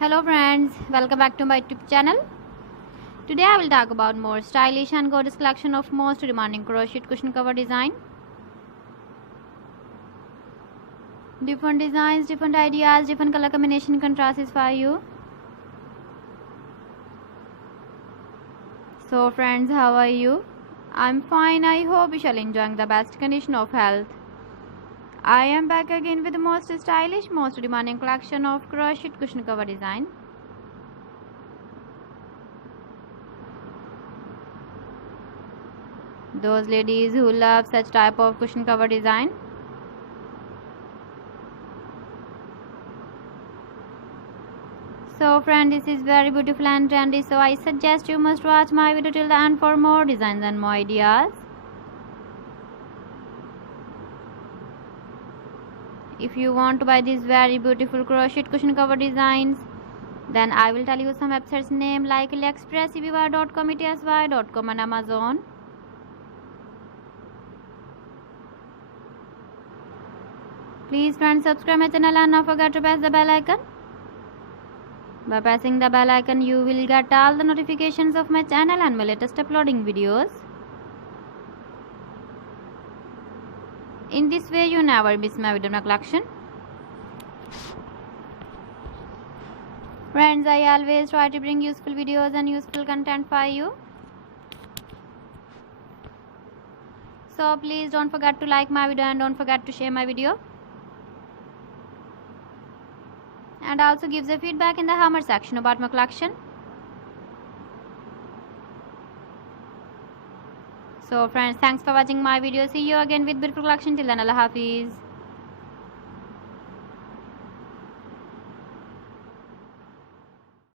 Hello friends, welcome back to my YouTube channel. Today I will talk about more stylish and gorgeous collection of most demanding crochet cushion cover design. Different designs, different ideas, different color combination contrasts for you. So friends, how are you? I'm fine. I hope you shall enjoying the best condition of health. I am back again with the most stylish, most demanding collection of crochet cushion cover design. Those ladies who love such type of cushion cover design. So friend, this is very beautiful and trendy, so I suggest you must watch my video till the end for more designs and more ideas. If you want to buy these very beautiful crochet cushion cover designs, then I will tell you some websites name like AliExpress, eBay.com, etsy.com and Amazon. Please friends, subscribe my channel and not forget to press the bell icon. By pressing the bell icon, you will get all the notifications of my channel and my latest uploading videos. In this way, you never miss my video collection. Friends, I always try to bring useful videos and useful content for you. So please don't forget to like my video and don't forget to share my video. And also give the feedback in the hammer section about my collection. So friends, thanks for watching my video. See you again with beautiful collection. Till then, Allah Hafiz.